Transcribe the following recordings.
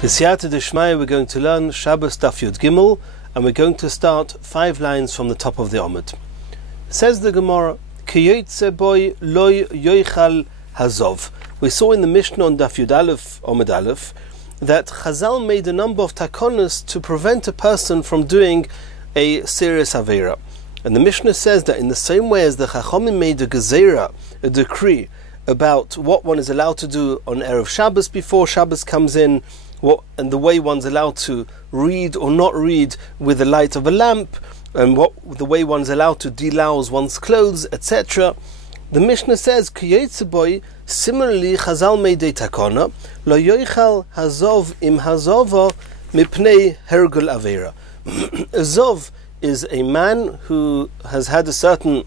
B'siyata d'shmaya, we're going to learn Shabbos Daf Yud Gimel, and we're going to start 5 lines from the top of the Amud. Says the Gemara, Ki yotze boy loy yoichal hazov. We saw in the Mishnah on Daf Yud Aleph, Amud Aleph, that Chazal made a number of takonos to prevent a person from doing a serious avera. And the Mishnah says that in the same way as the Chachamim made a gezerah, a decree, about what one is allowed to do on Erev Shabbos before Shabbos comes in, and the way one's allowed to read or not read with the light of a lamp, and the way one's allowed to delouse one's clothes, etc. The Mishnah says, Kiyetzeboy, similarly, Chazal made a takona, Lo yoichal hazov im hazova mipnei hergul avera. A zov is a man who has had a certain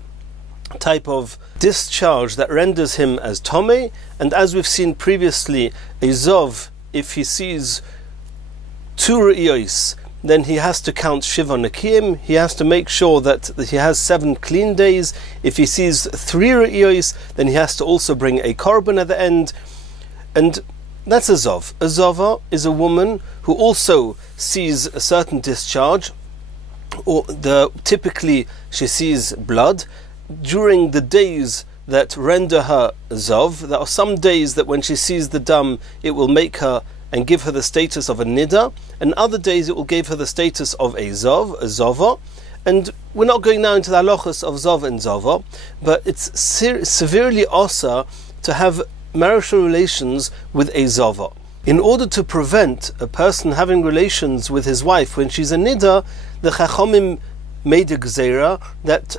type of discharge that renders him as tomei, and as we've seen previously, a zov, if he sees 2 re'iyos, then he has to count Shiva Nakim. He has to make sure that he has 7 clean days. If he sees 3 re'iyos, then he has to also bring a korban at the end. And that's a zov. A zova is a woman who also sees a certain discharge, or typically she sees blood during the days that render her zov. There are some days that when she sees the dam, it will make her and give her the status of a nida, and other days it will give her the status of a zova. And we're not going now into the halachas of zov and zova, but it's severely osa to have marital relations with a zova. In order to prevent a person having relations with his wife when she's a nida, the Chachamim made a gzeira that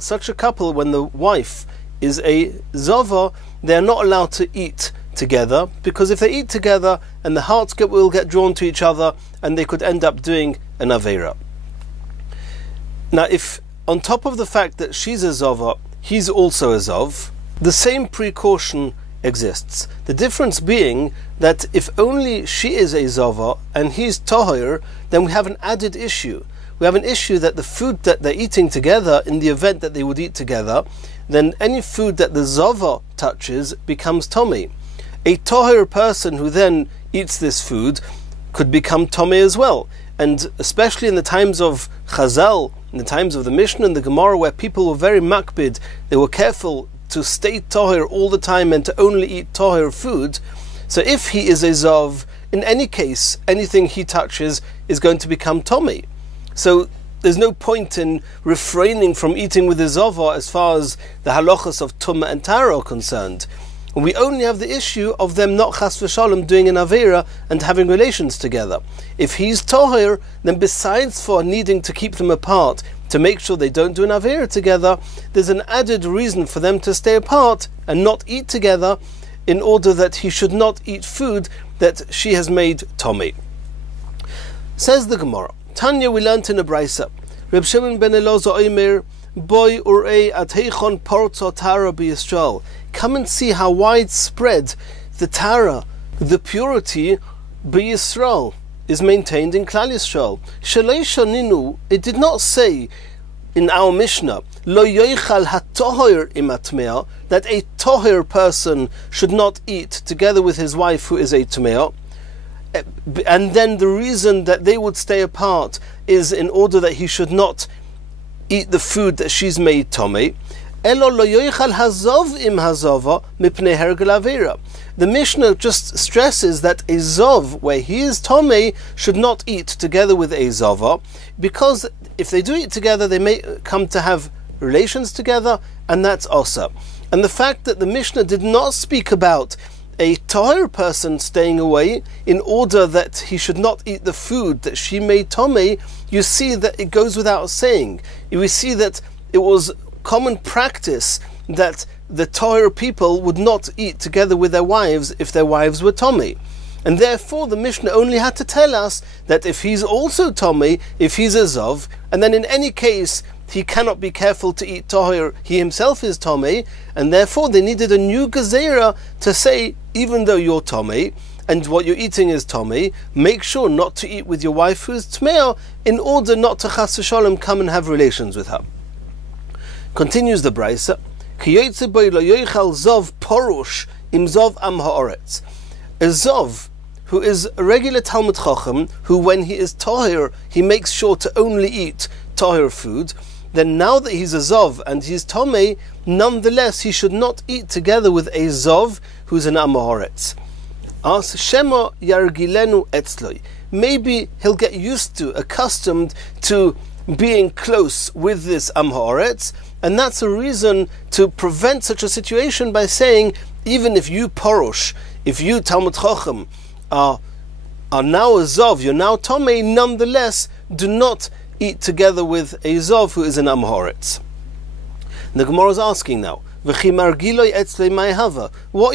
such a couple, when the wife is a zova, they are not allowed to eat together, because if they eat together and the hearts will get drawn to each other, and they could end up doing an avera. Now, if on top of the fact that she's a zova, he's also a zov, the same precaution exists. The difference being that if only she is a zova and he's tohir, then we have an added issue. We have an issue that the food that they're eating together, in the event that they would eat together, then any food that the zova touches becomes tomei. A tohir person who then eats this food could become tomei as well. And especially in the times of Chazal, in the times of the Mishnah and the Gemara, where people were very makbid, they were careful to stay tohir all the time and to only eat tohir food. So if he is a zov, in any case, anything he touches is going to become tomei. So there's no point in refraining from eating with the zova as far as the halachas of tumah and tara are concerned. We only have the issue of them not chas v'shalom doing an avera and having relations together. If he's tohir, then besides for needing to keep them apart to make sure they don't do an avera together, there's an added reason for them to stay apart and not eat together, in order that he should not eat food that she has made tomei. Says the Gemara, Tanya, we learnt in a brisa, Reb Shimon ben Elazar Omer, boy urei at heichon porzo tara b'Yisrael. Come and see how widespread the tara, the purity b'Yisrael, is maintained in Klal Yisrael. Shalei shoninu, it did not say in our Mishnah, lo yoichal hatohir im atmea, that a tohir person should not eat together with his wife who is a tmea. And then the reason that they would stay apart is in order that he should not eat the food that she's made tomei. Elo lo yoichal hazov im hazova mipnei hergel avera. The Mishnah just stresses that a zov, where he is tomei, should not eat together with a zova, because if they do eat together, they may come to have relations together, and that's osa. And the fact that the Mishnah did not speak about a tohir person staying away in order that he should not eat the food that she made tomei, you see that it goes without saying. We see that it was common practice that the tohir people would not eat together with their wives if their wives were tomei. And therefore the Mishnah only had to tell us that if he's also tomei, if he's a zov, and then in any case he cannot be careful to eat tohir, he himself is tomei, and therefore they needed a new gezerah to say, even though you're tomei and what you're eating is tomei, make sure not to eat with your wife who is tmea, in order not to chas v'shalom come and have relations with her. Continues the brisa, Ki yotze bo lo yoichal zov porush im zov am haaretz. A zov who is a regular Talmud Chacham, who when he is Tahir, he makes sure to only eat Tahir food, then now that he's a Zov and he's Tomei, nonetheless he should not eat together with a Zov who's an Am Haaretz. As Shema Yargilenu Etzloi. Maybe he'll get used to, accustomed to being close with this Am Haaretz, and that's a reason to prevent such a situation by saying, even if you Porosh, if you Talmud Chacham are now a Zov, you're now Tomei, nonetheless do not eat together with a Zov who is an Am Haaretz. The Gemara is asking now, what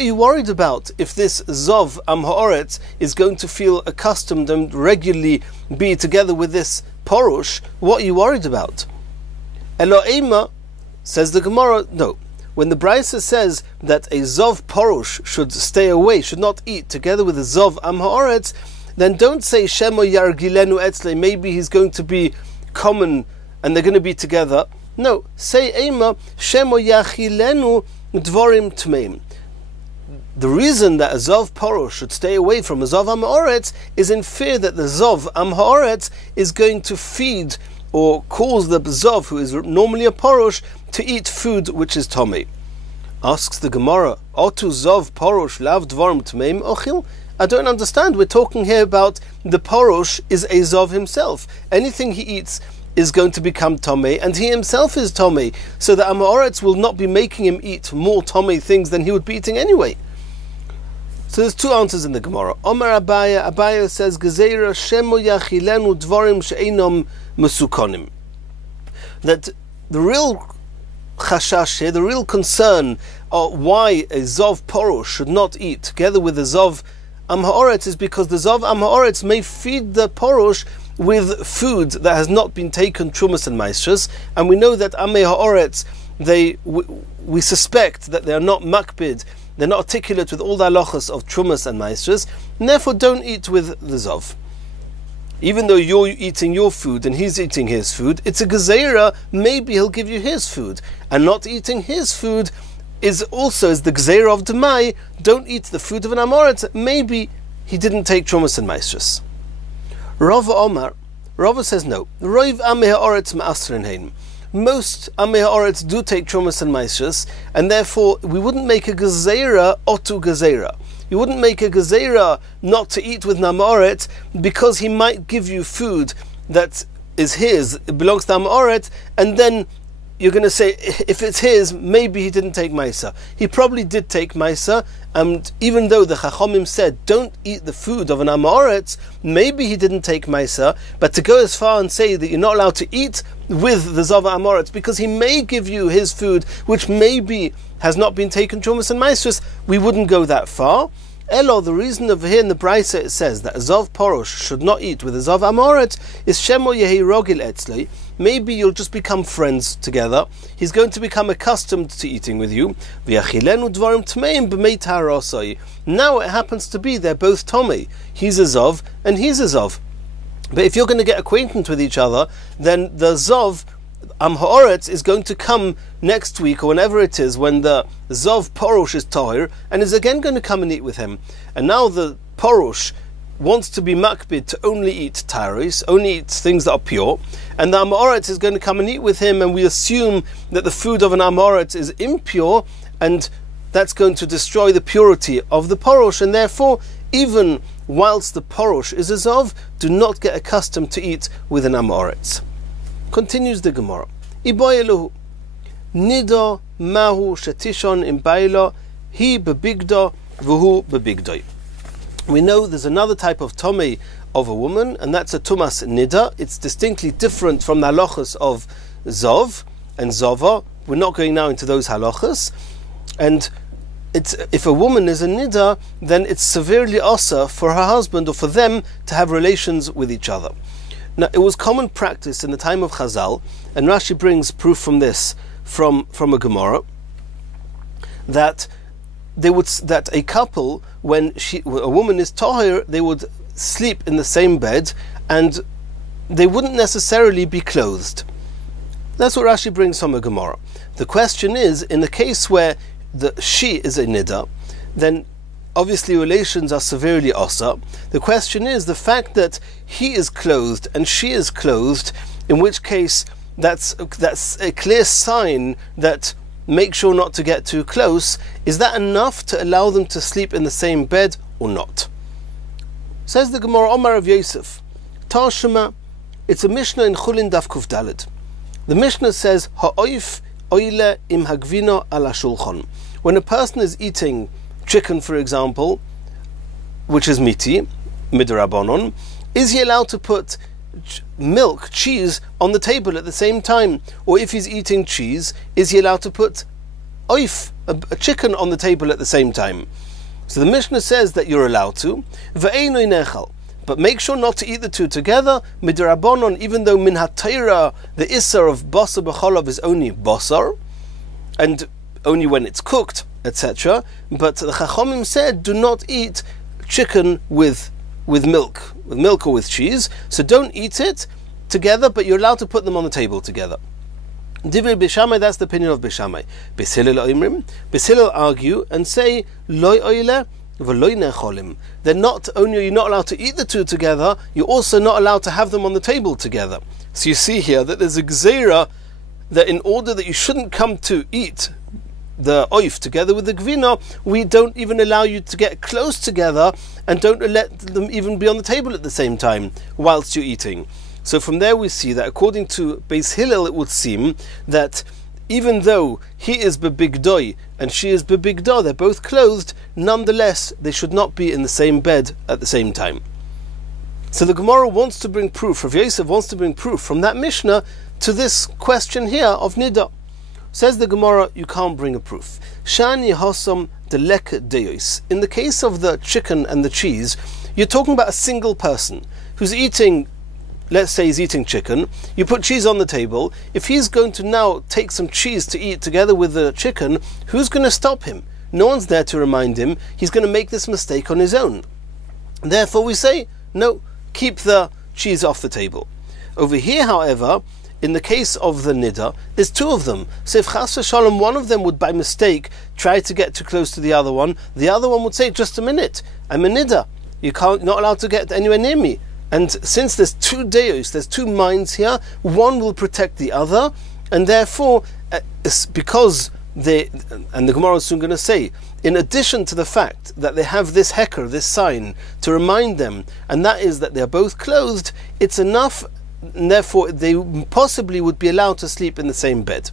are you worried about if this Zov Am Haaretz is going to feel accustomed and regularly be together with this Porush? What are you worried about? Elo'ema, says the Gemara, no. When the Brisa says that a Zov Porush should stay away, should not eat together with a Zov Am Haaretz, then don't say Shemo Yargilenu Etzle, maybe he's going to be common and they're going to be together. No, say Ema Shemo Yachilenu Dvorim Tmeim. The reason that a Zov Porush should stay away from a Zov Am Haaretz is in fear that the Zov Am Haaretz is going to feed or cause the Zov, who is normally a Porush, to eat food which is Tomei. Asks the Gemara, Otu Zov Porush Lav Dvorim Tmeim Ochil? I don't understand. We're talking here about the Porush is a Zov himself. Anything he eats is going to become Tomei, and he himself is Tomei, so the Am Haaretz will not be making him eat more Tomei things than he would be eating anyway. So there's two answers in the Gemara. Omar Abaya says, Gezeira Shemo Yachilenu Dvorim She'enom Mesukonim. That the real chashash here, the real concern why a Zov Porush should not eat together with a Zov Am Haaretz is because the Zov Am Haaretz may feed the Porush with food that has not been taken Trumas and Maestras, and we know that Am Haaretz, we suspect that they are not makbid, they're not articulate with all the halachas of Trumas and Maestras, and therefore don't eat with the Zov. Even though you're eating your food and he's eating his food, it's a gezeira, maybe he'll give you his food, and not eating his food is also the gezeira of Demai, don't eat the food of an Am Haaretz, maybe he didn't take Trumas and Maestras. Rava Omar, Rava says no. Roiv Am Haaretz Ma'asrin Hein. Most Am Haaretz do take Trumas and Maestras, and therefore we wouldn't make a gezeira otu gezeira. You wouldn't make a gezeira not to eat with Am Haaretz because he might give you food that is his, it belongs to Am Haaretz, and then you're going to say, if it's his, maybe he didn't take Maisa. He probably did take Maisa, and even though the Chachomim said, don't eat the food of an Am Haaretz, maybe he didn't take Maisa, but to go as far and say that you're not allowed to eat with the Zava Am Haaretz, because he may give you his food, which maybe has not been taken Trumas and Maestras, we wouldn't go that far. Elo, the reason over here in the Brisa it says that a Zov Porush should not eat with a Zov Am Haaretz is Shemo Yehi Rogil Etzlei. Maybe you'll just become friends together. He's going to become accustomed to eating with you. Now it happens to be they're both Tomei. He's a Zov and he's a Zov. But if you're going to get acquainted with each other, then the Zov Am Haaretz is going to come next week or whenever it is when the Zov Porush is Tahir and is again going to come and eat with him. And now the Porush wants to be makbid to only eat taharis, only eat things that are pure, and the Am Haaretz is going to come and eat with him, and we assume that the food of an Am Haaretz is impure, and that's going to destroy the purity of the Porush, and therefore, even whilst the Porush is a Zov, do not get accustomed to eat with an Am Haaretz. Continues the Gemara. Iboyeluhu nida mahu shetishon im baila hi bebigda v'hu bebigdoi. We know there's another type of tomei of a woman, and that's a tumas nida. It's distinctly different from the halachas of zov and zova. We're not going now into those halachas. And if a woman is a nida, then it's severely asa for her husband or for them to have relations with each other. Now, it was common practice in the time of Chazal, and Rashi brings proof from this from a Gemara, that a couple, when a woman is tahir, they would sleep in the same bed, and they wouldn't necessarily be clothed. That's what Rashi brings from a Gemara. The question is, in the case where she is a nida, then obviously relations are severely osa. The question is the fact that he is clothed and she is clothed, in which case that's a clear sign that make sure not to get too close. Is that enough to allow them to sleep in the same bed or not? Says the Gemara, Omar of Yosef, Tarshema, it's a Mishnah in Chulin Daf Kuf Daled. The Mishnah says, Ha'oif oile im hagvino ala shulchan. When a person is eating chicken, for example, which is miti, midrabanon, is he allowed to put milk, cheese, on the table at the same time? Or if he's eating cheese, is he allowed to put oif, a chicken, on the table at the same time? So the Mishnah says that you're allowed to, ve'eino nechal, but make sure not to eat the two together, midrabanon, even though min ha'teira, the isser of basar b'cholav is only basar, and only when it's cooked, etc. But the Chachamim said, do not eat chicken with milk or with cheese. So don't eat it together, but you're allowed to put them on the table together. Divrei Beishamai, that's the opinion of Beishamai. Beis Hillel oimrim, Beis Hillel argue and say, loy oile v'loy necholim. They're not only you're not allowed to eat the two together, you're also not allowed to have them on the table together. So you see here that there's a gzeira that in order that you shouldn't come to eat the oif together with the gvina, we don't even allow you to get close together and don't let them even be on the table at the same time whilst you're eating. So from there we see that according to Beis Hillel, it would seem that even though he is bebigdoi and she is bebigdah, they're both clothed, nonetheless they should not be in the same bed at the same time. So the Gemara wants to bring proof, Rav Yosef wants to bring proof from that Mishnah to this question here of nida. Says the Gemara, you can't bring a proof. Shani hosam delek deos. In the case of the chicken and the cheese, you're talking about a single person who's eating, let's say he's eating chicken, you put cheese on the table. If he's going to now take some cheese to eat together with the chicken, who's going to stop him? No one's there to remind him. He's going to make this mistake on his own. Therefore we say, no, keep the cheese off the table. Over here, however, in the case of the nida, there's two of them. So if chas v'shalom, one of them would by mistake try to get too close to the other one would say, just a minute, I'm a nida. You're not allowed to get anywhere near me. And since there's two deos, there's two minds here, one will protect the other, and therefore, because they, and the Gemara is soon going to say, in addition to the fact that they have this heker, this sign, to remind them, and that is that they're both clothed, it's enough, and therefore they possibly would be allowed to sleep in the same bed.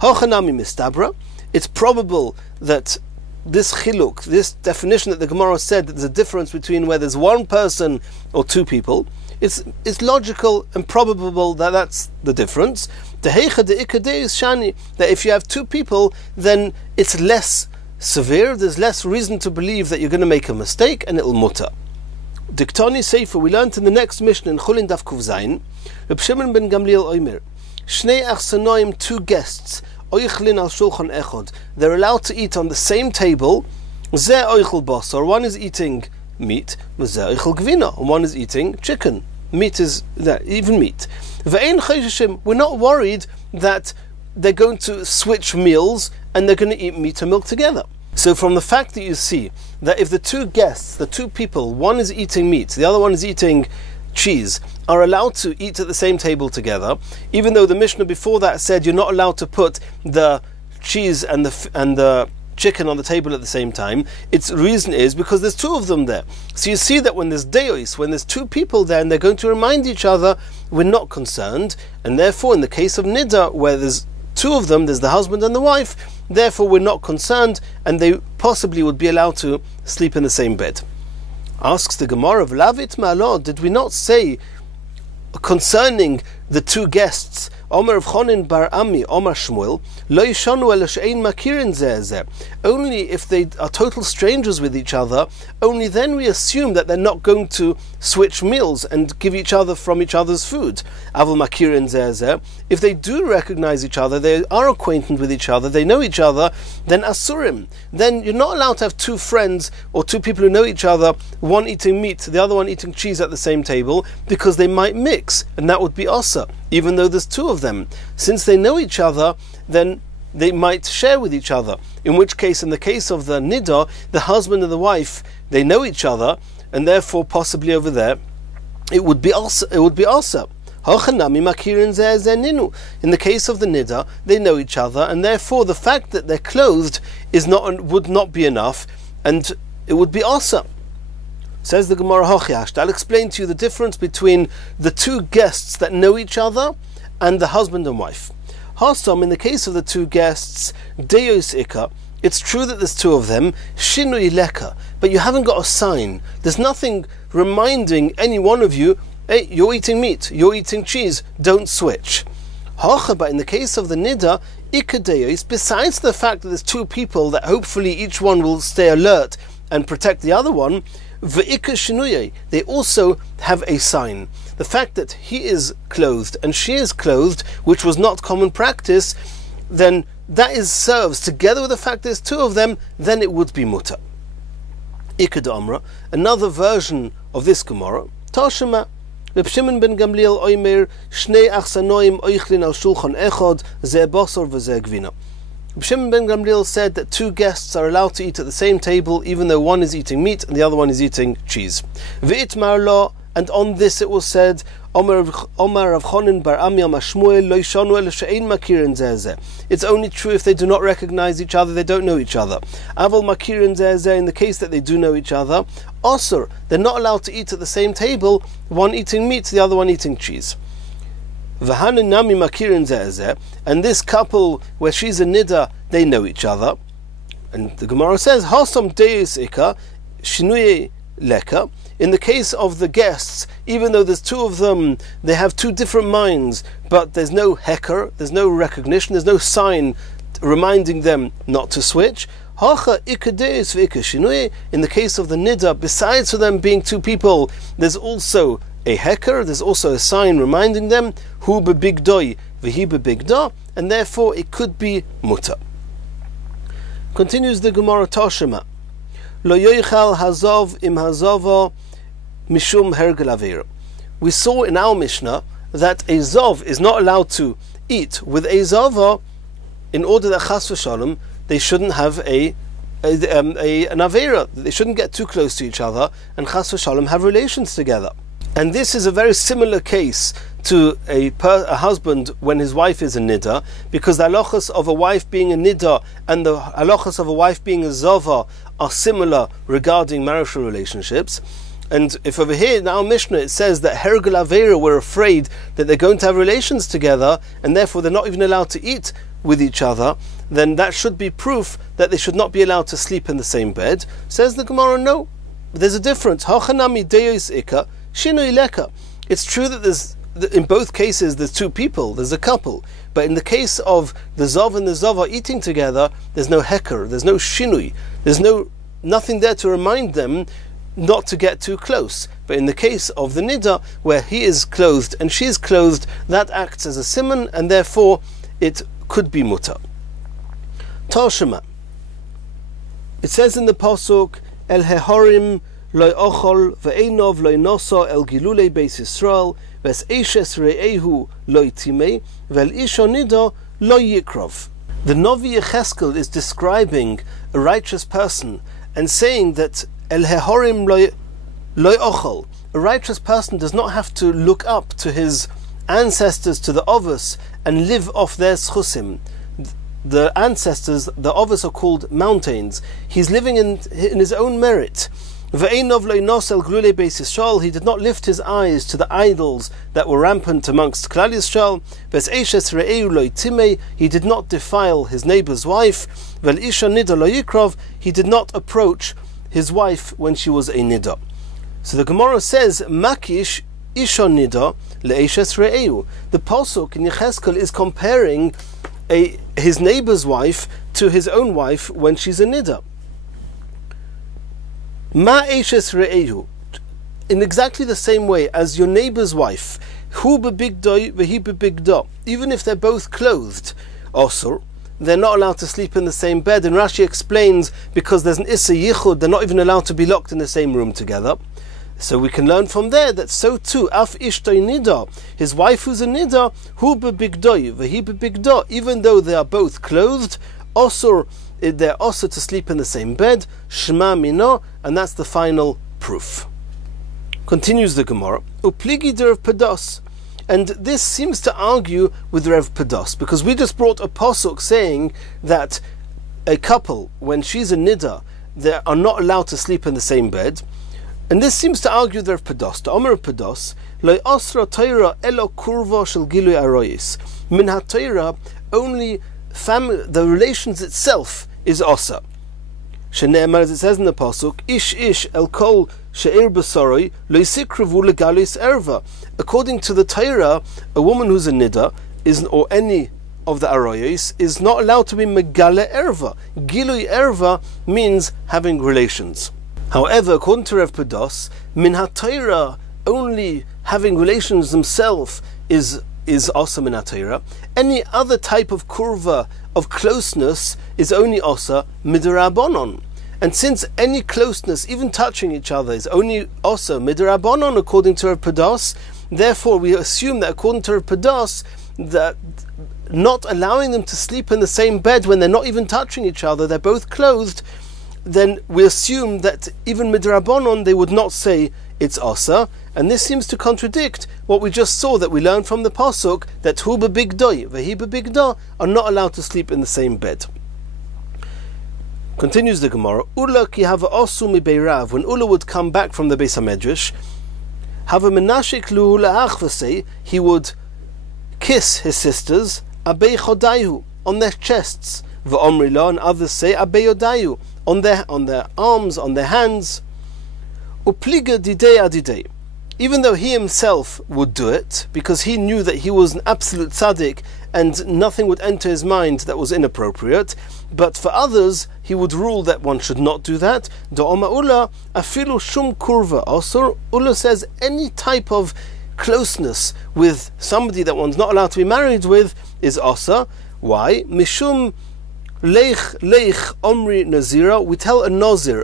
Hochanami mistabra, it's probable that this chiluk, this definition that the Gemara said that there's a difference between where there's one person or two people, it's logical and probable that that's the difference. That if you have two people, then it's less severe, there's less reason to believe that you're going to make a mistake and it'll mutter. Diktani Sefer, we learned in the next mission in Chulin Daf Kuf Zayin, Reb Shimon ben Gamliel Omer, Shnei achsanoim, two guests, oichlin al shulchan echod, they're allowed to eat on the same table. Zeh oichel basar, one is eating meat, zeh oichel gvina, and one is eating chicken. Meat is even meat. Ve'ein chayshishim, we're not worried that they're going to switch meals and they're going to eat meat and milk together. So from the fact that you see that if the two guests, the two people, one is eating meat, the other one is eating cheese, are allowed to eat at the same table together, even though the Mishnah before that said you're not allowed to put the cheese and the chicken on the table at the same time, its reason is because there's two of them there. So you see that when there's deos, when there's two people there and they're going to remind each other, we're not concerned, and therefore in the case of nida, where there's two of them, there's the husband and the wife, therefore we're not concerned, and they possibly would be allowed to sleep in the same bed. Asks the Gemara of Lavit Ma'alod, did we not say concerning the two guests, Omer of Chonin bar Ami, Omer Shmuel, Lo yishanu ela she'ein makirin zeh zeh. Only if they are total strangers with each other, only then we assume that they're not going to switch meals and give each other from each other's food. Aval makirin zeh zeh. If they do recognize each other, they are acquainted with each other, they know each other, then asurim. Then you're not allowed to have two friends or two people who know each other, one eating meat, the other one eating cheese at the same table, because they might mix, and that would be asa, even though there's two of them. Since they know each other, then they might share with each other. In which case, in the case of the nida, the husband and the wife, they know each other, and therefore possibly over there it would be also. In the case of the nida, they know each other, and therefore the fact that they're clothed would not be enough, and it would be also. Says the Gemara, I'll explain to you the difference between the two guests that know each other and the husband and wife. Hasom, in the case of the two guests, Deus Ika, it's true that there's two of them, Shinui Leka, but you haven't got a sign. There's nothing reminding any one of you, hey, you're eating meat, you're eating cheese, don't switch. But in the case of the Nida, Ika Deus, besides the fact that there's two people that hopefully each one will stay alert and protect the other one, they also have a sign. The fact that he is clothed and she is clothed, which was not common practice, then that serves together with the fact there's two of them, then it would be mutter. Ikad Amra, another version of this Gemara, Tashema, Reb Shimon ben Gamliel Oimer, Shnei Achsanoim Oichlin al Shulchan Echad, Ze Basar v'Ze Gvina. Shimon ben Gamliel said that two guests are allowed to eat at the same table, even though one is eating meat and the other one is eating cheese. V'it marlo, and on this it was said, Omar Rav Chonin bar Amya Mashmuel lo yishanu el she'ein makirin zeh. It's only true if they do not recognize each other, they don't know each other. Aval makirin zeh, in the case that they do know each other, osur, they're not allowed to eat at the same table, one eating meat, the other one eating cheese. V'hanin nami makirin zeh, and this couple where she's a nida, they know each other. And the Gemara says, Hasom deus ika shinui leka. In the case of the guests, even though there's two of them, they have two different minds, but there's no heker, there's no recognition, there's no sign reminding them not to switch. In the case of the nida, besides for them being two people, there's also a heker, there's also a sign reminding them, hu bebigdoi v'hi bebigda, and therefore it could be mutter. Continues the Gemara Tashema. Lo yoichal hazov im hazova mishum hergel avera. We saw in our Mishnah that a zov is not allowed to eat with a zava in order that chas v'shalom they shouldn't have an avera. They shouldn't get too close to each other and chas v'shalom have relations together. And this is a very similar case to a husband when his wife is a nida, because the halachas of a wife being a nida and the halachas of a wife being a zava are similar regarding marital relationships. And if over here in our Mishnah it says that hergel avera were afraid that they're going to have relations together and therefore they're not even allowed to eat with each other, then that should be proof that they should not be allowed to sleep in the same bed. Says the Gemara, no, there's a difference. Hachanami deus ika shinui leka. It's true that in both cases there's two people, there's a couple, but in the case of the Zav and the Zava eating together, there's no heker, there's no shinui, there's nothing there to remind them not to get too close. But in the case of the Nida, where he is clothed and she is clothed, that acts as a simon, and therefore it could be mutter. Tashema. It says in the Pasuk, El Hehorim loy ochol ve'enov loy noso el gilulei beis Yisrael ves eishes re'ehu loy timei vel isha nida loy yikrov. The Novi Yecheskel is describing a righteous person and saying that El Hehorim loy ochol, a righteous person does not have to look up to his ancestors, to the Ovos, and live off their schusim. The ancestors, the Ovos, are called mountains. He's living in his own merit. He did not lift his eyes to the idols that were rampant amongst Klal Yisrael. He did not defile his neighbor's wife. He did not approach his wife when she was a nida. So the Gemara says, Makish isha nida le'eshes re'eu. The pasuk in Yecheskel is comparing his neighbor's wife to his own wife when she's a nida. Ma eshes re'eu, in exactly the same way as your neighbor's wife, hu bebigdoi v'hi bebigda, even if they're both clothed, osur, they're not allowed to sleep in the same bed. And Rashi explains, because there's an issa yichud, they're not even allowed to be locked in the same room together. So we can learn from there that so too, af ishtoi nida, his wife who's a nida, hu bebigdoi, vehi bebigdo, even though they are both clothed, they're also to sleep in the same bed, shma mino, and that's the final proof. Continues the Gemara, upligi de Rav Pados, and this seems to argue with Rav Pados, because we just brought a pasuk saying that a couple, when she's a nida, they are not allowed to sleep in the same bed. And this seems to argue the Rav Pados. The Omer of Pados, lo asra Torah elo kurva shel gilui aroyis. Min ha-Torah, only the relations itself is osa. Shene'emar, as it says in the pasuk, ish el kol she'er b'soroi lo yisikrevu legalis erva. According to the Torah, a woman who's a nida or any of the aroyis is not allowed to be megale erva. Gilui erva means having relations. However, according to Rav Pados, min ha-Torah, only having relations themselves is also min ha-Torah. Any other type of kurva, of closeness, is only also midrabanon. And since any closeness, even touching each other, is only also midrabanon according to Rav Pados, therefore we assume that according to Rav Pados, that not allowing them to sleep in the same bed when they're not even touching each other, they're both clothed, then we assume that even midrabanon they would not say it's asa, and this seems to contradict what we just saw that we learned from the pasuk that hu bebigdoi vehi bebigdo are not allowed to sleep in the same bed. Continues the Gemara, Ula ki hava osu mi beirav, when Ula would come back from the Beis HaMedrash, hava menashik luhu la'ach v'sei, he would kiss his sisters, abei chodaihu, on their chests, v'omri lo, and others say abei yodayu, on their arms, on their hands. Upliga didei adidei. Even though he himself would do it, because he knew that he was an absolute tzaddik and nothing would enter his mind that was inappropriate, but for others he would rule that one should not do that. Da'oma ula afilu shum kurva asur. Ula says any type of closeness with somebody that one's not allowed to be married with is asa. Why? Mishum Leich omri nazira. We tell a nazir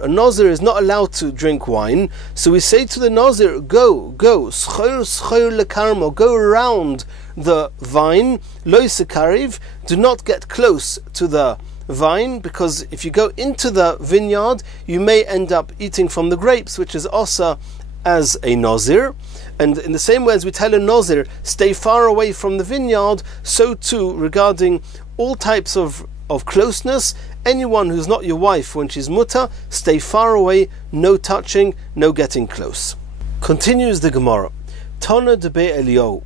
is not allowed to drink wine, so we say to the nazir, go, schor lekarmo, go around the vine, lo sekariv, do not get close to the vine, because if you go into the vineyard, you may end up eating from the grapes, which is also as a nazir. And in the same way as we tell a nazir, stay far away from the vineyard, so too regarding all types of closeness, anyone who's not your wife when she's mutter, stay far away, no touching, no getting close. Continues the Gemara, Tana debe Eliyahu.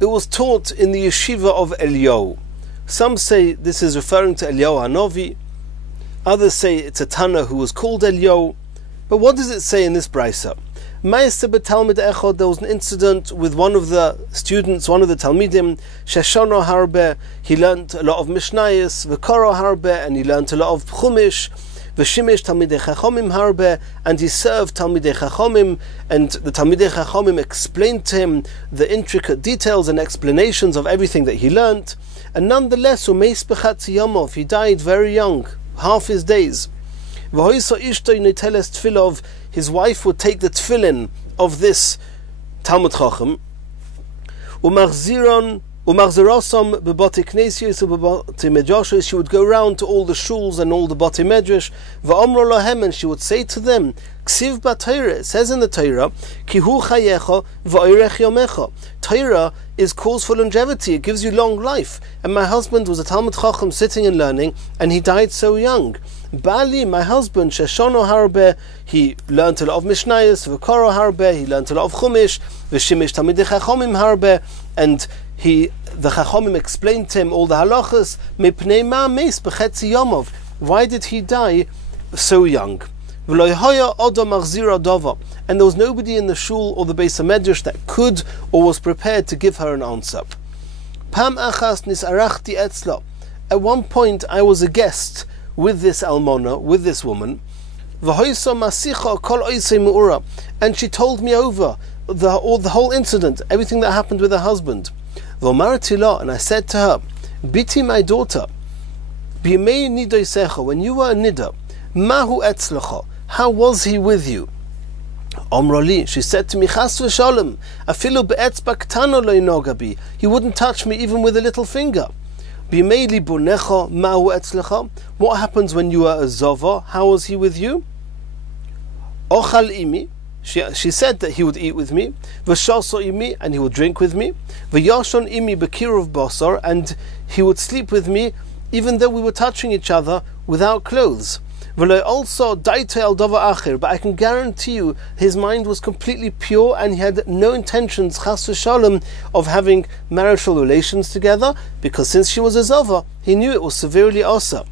It was taught in the yeshiva of Eliyahu. Some say this is referring to Eliyahu Hanavi, others say it's a Tana who was called Eliyahu. But what does it say in this brisa? There was an incident with one of the students, one of the Talmidim, Sheshano Harbe. He learned a lot of Mishnayos, V'karo Harbe, and he learned a lot of Chumash, V'shimish Talmidei Chachomim Harbe, and he served Talmidei Chachomim, and the Talmidei Chachomim explained to him the intricate details and explanations of everything that he learned. And nonetheless, Umeis B'chatzi Yomov, he died very young, half his days. His wife would take the tefillin of this Talmud Chacham, she would go round to all the shuls and all the bati medrash, and she would say to them, Ksiv b'Torah, it says in the Torah, Kihu chayecha v'oirech yomecha. Torah is cause for longevity, it gives you long life. And my husband was a Talmud Chacham sitting and learning, and he died so young. Bali, my husband, Sheshono Harbe, he learned a lot of Mishnayos, V'koro Harbe, he learned a lot of Chumash, V'shimish Talmidei Chachomim Harbe, and the Chachomim explained to him all the halachas. Mipnei ma meis b'chetzi yomov. Why did he die so young? And there was nobody in the shul or the Beis HaMedrash that could or was prepared to give her an answer. Pam achas nisarachti etzla. At one point I was a guest with this almona, with this woman, and she told me over the whole incident, everything that happened with her husband. And I said to her, Biti, my daughter, when you were a nida, mahu etzlecha, how was he with you? Omroli, she said to me, Chas v'sholem, afilu be'etzba ktano lo inoga bi. He wouldn't touch me even with a little finger. B'meili bonecho ma'u etzlecha. What happens when you are a zova? How was he with you? Ochal imi. She said that he would eat with me. V'shoso imi, and he would drink with me. V'yoshon imi b'kiruv bosor, and he would sleep with me even though we were touching each other without clothes. Also, but I can guarantee you his mind was completely pure and he had no intentions, chas v'shalom, of having marital relations together, because since she was a zova, he knew it was severely osa.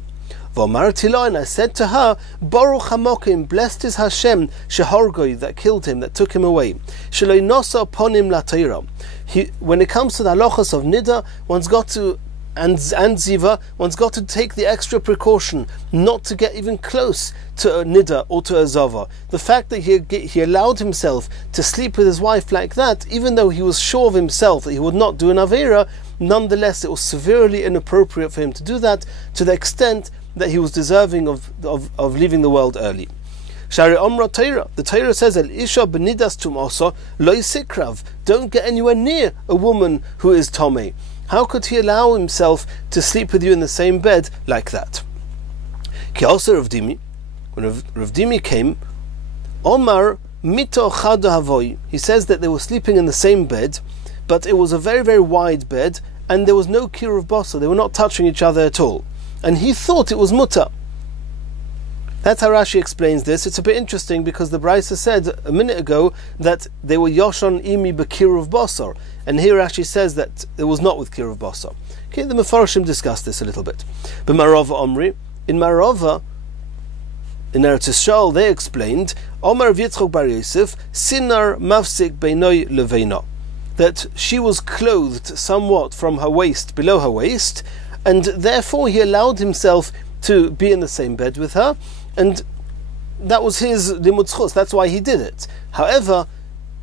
And I said to her, Baruch Hamokim, blessed is Hashem, Shehorgoi, that killed him, that took him away. Sheloi nosa ponim latayra. When it comes to the halachos of nida, one's got to, and ziva, one's got to take the extra precaution not to get even close to a nida or to a zava. The fact that he allowed himself to sleep with his wife like that, even though he was sure of himself that he would not do an avera, nonetheless it was severely inappropriate for him to do that, to the extent that he was deserving of leaving the world early. Shari Omra Torah, the Torah says, El Isha benidas tumoso lo yisikrav. Don't get anywhere near a woman who is Tomei. How could he allow himself to sleep with you in the same bed like that? Ki also Rav Dimi, when Rav Dimi came, Omar mito chada havoi. He says that they were sleeping in the same bed, but it was a very, very wide bed, and there was no kiruv basa. They were not touching each other at all. And he thought it was mutter. That's how Rashi explains this. It's a bit interesting because the Brisa said a minute ago that they were Yoshon imi bekiruv basar, and here Rashi says that it was not with kiruv basar. Okay, the Mefarshim discussed this a little bit. But Marava Omri, in Marava, in Eretz Yisrael, they explained Omar Yitzchak bar Yosef sinar mafsik beinoi leveina, that she was clothed somewhat from her waist, below her waist, and therefore he allowed himself to be in the same bed with her, and that was his limud zchus, that's why he did it. However,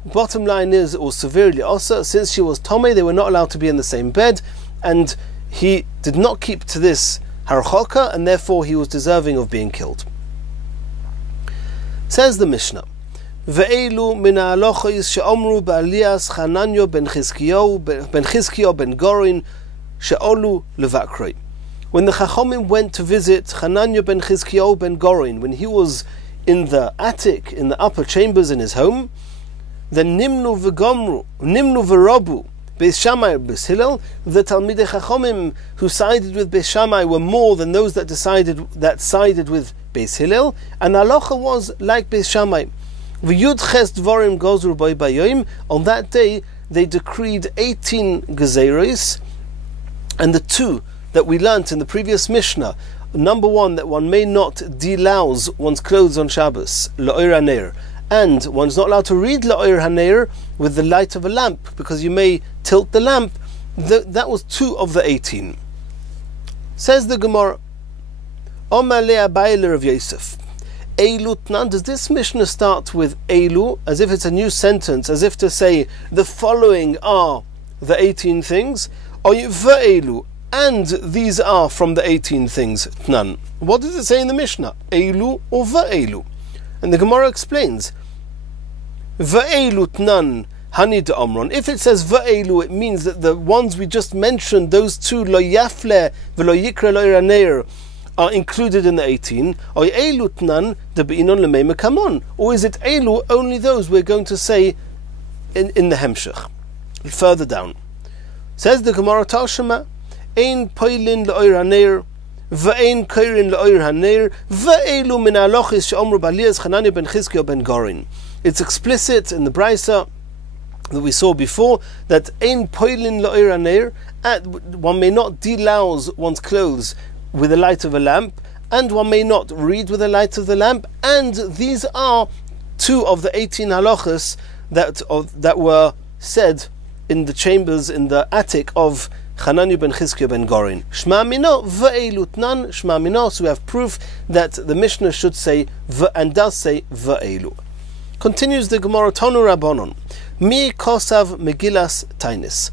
bottom line is it was severely osa. Since she was tomei, they were not allowed to be in the same bed, and he did not keep to this harchoka, and therefore he was deserving of being killed. Says the Mishnah, Ve'elu min ha'alochos she'omru ba'alias Chananyo ben Chizkiyo ben Gorin she'olu levakroi. When the Chachomim went to visit Chananyo ben Chizkiyo ben Gorin, when he was in the attic, in the upper chambers in his home, then Nimnu v'Rabu Beis Shammai Beis Hillel, the Talmidei Chachomim who sided with Beis Shammai were more than those that sided with Beis Hillel, and halacha was like Beis Shammai. V'Yud Ches Dvorim Gozru Boi Bayoim. On that day they decreed 18 gezeros, and the two that we learnt in the previous Mishnah, number one, that one may not delouse one's clothes on Shabbos, La'or HaNeir, and one's not allowed to read La'or HaNeir with the light of a lamp, because you may tilt the lamp. That was 2 of the 18. Says the Gemara, Omar Leah Bailer of Yosef. Eilu Tnan, does this Mishnah start with Eilu, as if it's a new sentence, as if to say, the following are the 18 things, or Ve'eilu, and these are from the 18 things, Tnan? What does it say in the Mishnah? Eilu or Ve'eilu? And the Gemara explains, Ve'eilu Tnan Hani de Omron. If it says Ve'eilu, it means that the ones we just mentioned, those 2, Lo Yafle V'lo Yikra La'or HaNeir, are included in the 18. Or Eilu Tnan de Be'inon L'mei Mekamon. Or is it Eilu, only those we're going to say in the Hemshech, further down? Says the Gemara Tashema, Ein poilin la'or HaNeir, ve'ein koirin la'or HaNeir, ve'elu min ha'alochos she'omru ba'alias Chananyo ben Chizkiyo ben Gorin. It's explicit in the Brisa that we saw before that ein poilin la'or HaNeir, one may not delouse one's clothes with the light of a lamp, and one may not read with the light of the lamp, and these are 2 of the 18 halachas that were said in the chambers, in the attic of Chananyo ben Chizkiyo ben Gorin. Shma mino ve'eilu tnan, shma mino. So we have proof that the Mishnah should say and does say ve'eilu. Continues the Gemara, Tonu Rabbanon, Mi kosav Megillas Tainis.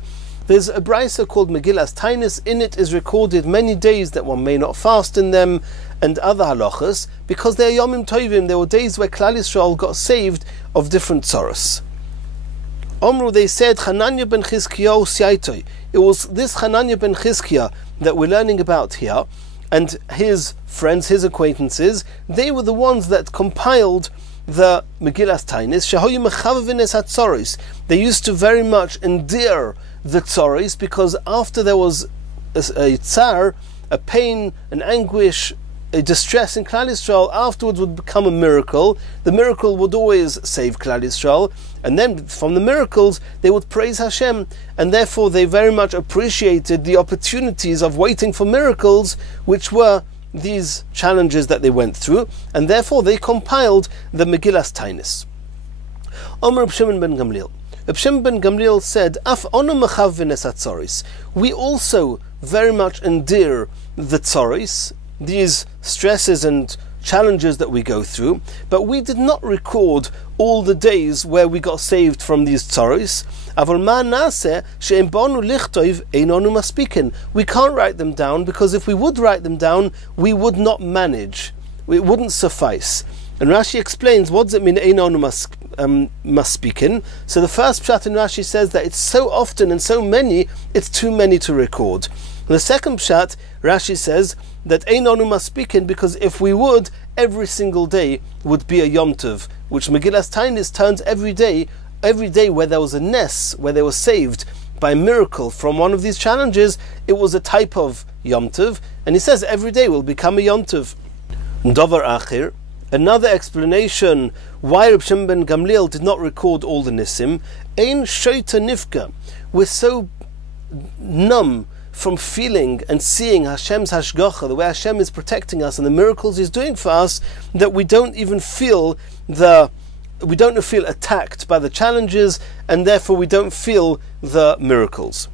There's a brisa called Megillas Tainis. In it is recorded many days that one may not fast in them, and other halachas, because they are Yomim Tovim. There were days where Klal Yisrael got saved of different tzoros. Omru, they said, Hananya ben Chizkiyahu Siaitoi. It was this Hananya ben Chizkiah that we're learning about here, and his friends, his acquaintances, they were the ones that compiled the Megillas Tainis. Shehoyu mechavavines hatzoros. They used to very much endear the tzoros, because after there was a tsar, a pain, an anguish, a distress in Klal Yisrael, afterwards would become a miracle. The miracle would always save Klal Yisrael, and then from the miracles they would praise Hashem, and therefore they very much appreciated the opportunities of waiting for miracles, which were these challenges that they went through, and therefore they compiled the Megillas Tainis. Omer Reb Shimon ben Gamliel. Reb Shimon ben Gamliel said, Af onu mechavvines hatzoros. We also very much endear the tzoros, these stresses and challenges that we go through, but we did not record all the days where we got saved from these tzoros. We can't write them down, because if we would write them down, we would not manage. It wouldn't suffice. And Rashi explains, what does it mean, einonu maspikin? So the first pshat in Rashi says that it's so often and so many, it's too many to record. And the second pshat, Rashi says that einonu maspikin, because if we would, every single day would be a Yom Tov, which Megillas Tainis turns every day where there was a nes, where they were saved by a miracle from one of these challenges, it was a type of Yom Tov, and he says every day will become a Yom Tov. Dovar Achir, another explanation why Reb Shimon ben Gamliel did not record all the Nisim, Ein Shoita Nifka. We're so numb from feeling and seeing Hashem's hashgacha, the way Hashem is protecting us and the miracles He's doing for us, that we don't even feel attacked by the challenges, and therefore we don't feel the miracles.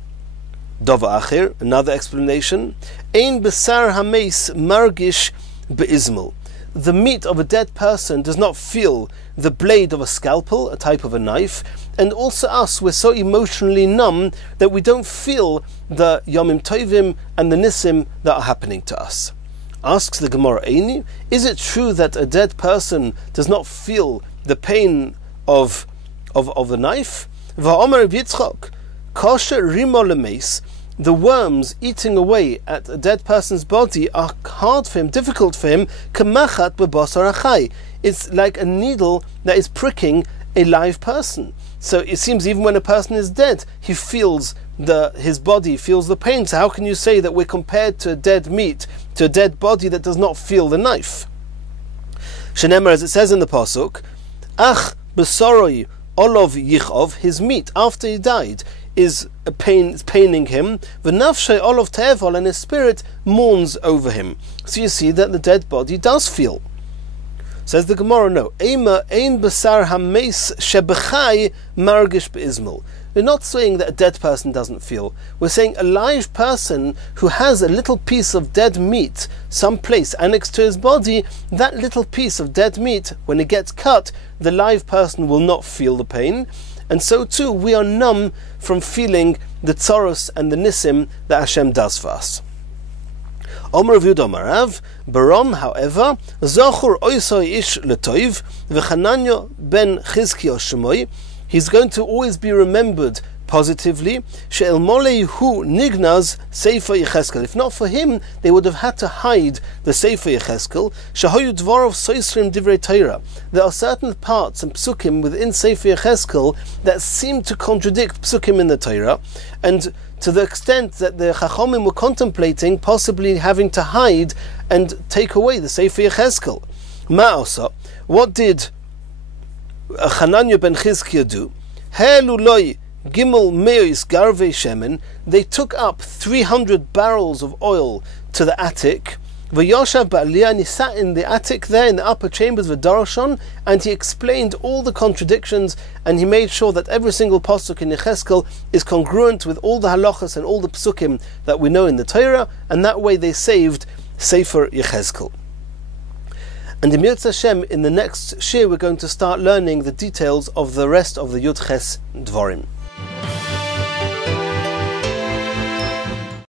Dova Achir, another explanation, Ein Besar Hameis Margish Beizmel. The meat of a dead person does not feel the blade of a scalpel, a type of a knife, and also us, we're so emotionally numb that we don't feel the Yomim Tovim and the Nisim that are happening to us. Asks the Gemara, Eini, is it true that a dead person does not feel the pain of the knife? Va'omer Yitzchak, Kasher Rimo Lemeis, the worms eating away at a dead person's body are hard for him, difficult for him. Kamachat bebasar achai. It's like a needle that is pricking a live person. So it seems even when a person is dead, he feels his body feels the pain. So how can you say that we're compared to a dead meat, to a dead body that does not feel the knife? Shenemar, as it says in the pasuk, Ach besoroi olov yichov, his meat after he died is paining him. V'nafshay olov te'evol, and his spirit mourns over him. So you see that the dead body does feel. Says the Gemara, no. Eima ein besar hameis shebechai margish beizmel. We're not saying that a dead person doesn't feel. We're saying a live person who has a little piece of dead meat someplace annexed to his body, that little piece of dead meat, when it gets cut, the live person will not feel the pain. And so too, we are numb from feeling the tzoros and the nisim that Hashem does for us. Omer Rav Yehuda Amarav, Barom, however, Zochur oisoi ish letoiv, v'chananya ben Chizkiyahu shemoi, he's going to always be remembered positively. She'el molei hu nignaz Sefer Yecheskel. If not for him, they would have had to hide the Sefer Yecheskel. Shehoyu dvorov soisrim divrei Torah. There are certain parts and psukim within Sefer Yecheskel that seem to contradict psukim in the Torah, and to the extent that the Chachomim were contemplating possibly having to hide and take away the Sefer Yecheskel. Ma'osa, what did Hananya ben Chizkiyahu do? He'eluloi Gimel Meis Garvei Shemen, they took up 300 barrels of oil to the attic. V'yoshav ba'aliyah, and he sat in the attic there in the upper chambers of Darshon, and he explained all the contradictions, and he made sure that every single pasuk in Yecheskel is congruent with all the halachas and all the psukim that we know in the Torah, and that way they saved Sefer Yecheskel. And in Mirz Hashem, in the next shir, we're going to start learning the details of the rest of the Yud Ches Dvorim.